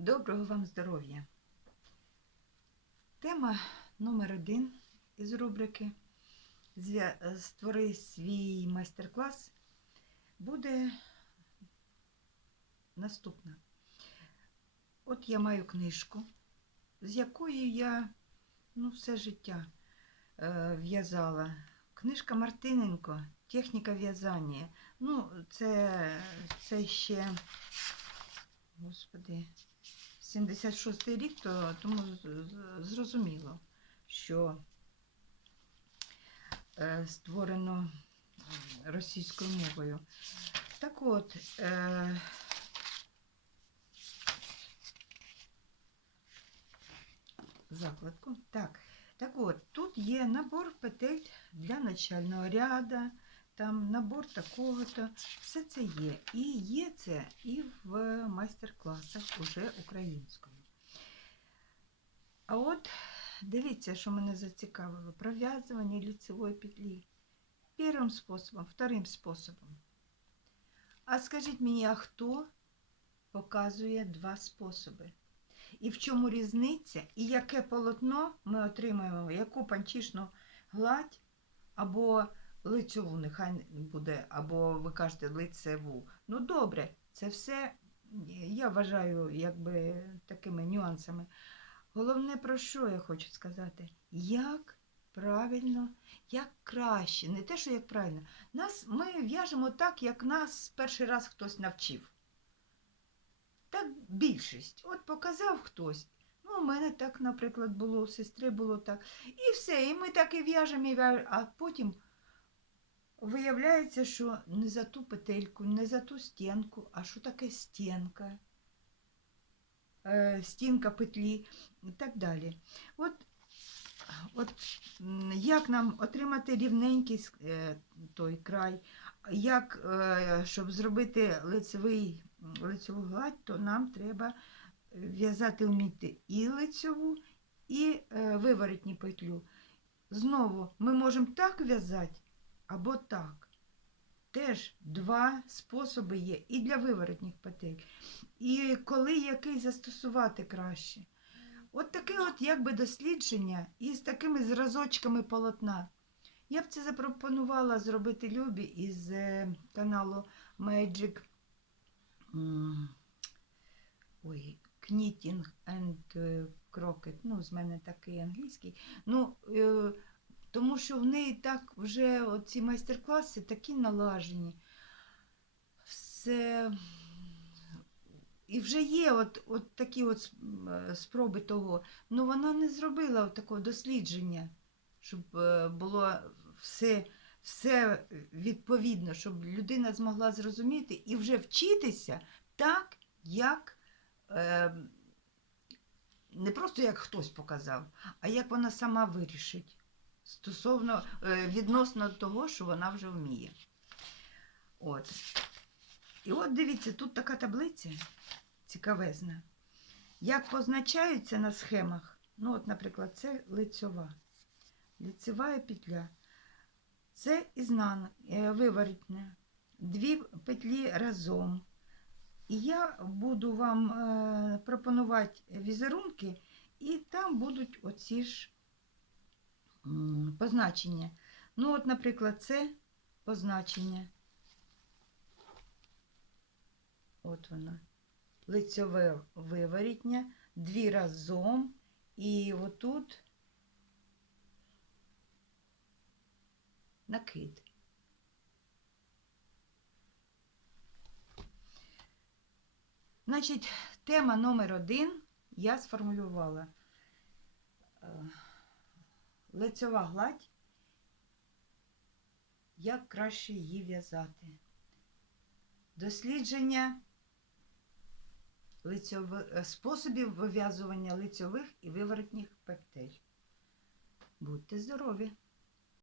Доброго вам здоров'я. Тема номер один із рубрики Створи свій майстер-клас буде наступна. От я маю книжку, з якою я ну, все життя е, в'язала. Книжка Мартиненко Техніка в'язання. Ну, це, це ще, господи, 76-й рік, то тому зрозуміло, що е, створено російською мовою. Так от, е, закладку. Так, так от, тут є набор петель для начального ряда, там набор такого-то. Все це є. І є це і в майстер-класах уже українською. А от дивіться, що мене зацікавило. Пров'язування ліцевої петлі. Першим способом, вторим способом. А скажіть мені, а хто показує два способи? І в чому різниця, і яке полотно ми отримаємо, яку панчішну гладь або лицьову, нехай буде, або ви кажете лицеву. Ну добре, це все я вважаю якби такими нюансами. Головне, про що я хочу сказати? Як правильно, як краще, не те, що як правильно. Нас ми в'яжемо так, як нас перший раз хтось навчив. Так більшість. От показав хтось. Ну, у мене так, наприклад, було, у сестри було так. І все, і ми так і в'яжемо, і в'яжемо. А потім виявляється, що не за ту петельку, не за ту стінку, а що таке стінка, е, стінка петлі і так далі. От, от як нам отримати рівненький е, той край, як, е, щоб зробити лицевий, лицеву гладь, то нам треба в'язати вміти і лицеву, і виворотні петлю. Знову ми можемо так в'язати або так. Теж два способи є і для виворотніх петель. І коли який застосувати краще. От таке от якби дослідження із такими зразочками полотна. Я б це запропонувала зробити Любі із е, каналу Magic ой, Knitting and е, Croquet. Ну, з мене такий англійський. Ну, е, тому що в неї так вже ці майстер-класи такі налажені. Все. І вже є от, от такі от е, спроби того. Ну вона не зробила такого дослідження, щоб е, було все, все відповідно, щоб людина змогла зрозуміти і вже вчитися так, як е, не просто як хтось показав, а як вона сама вирішить стосовно е, відносно того, що вона вже вміє. От. І от дивіться, тут така таблиця цікавезна. Як позначаються на схемах, ну, от, наприклад, це лицьова, лицева петля. Це ізнан, е, виворотня, дві петлі разом. І я буду вам е, пропонувати візерунки, і там будуть оці ж позначення. Ну, от, наприклад, це позначення. От воно. Лицьове виворітня, дві разом, і отут накид. Значить, тема номер один я сформулювала. Лицьова гладь. Як краще її в'язати? Дослідження лицьови- е, способів вив'язування лицьових і виворотніх петель. Будьте здорові!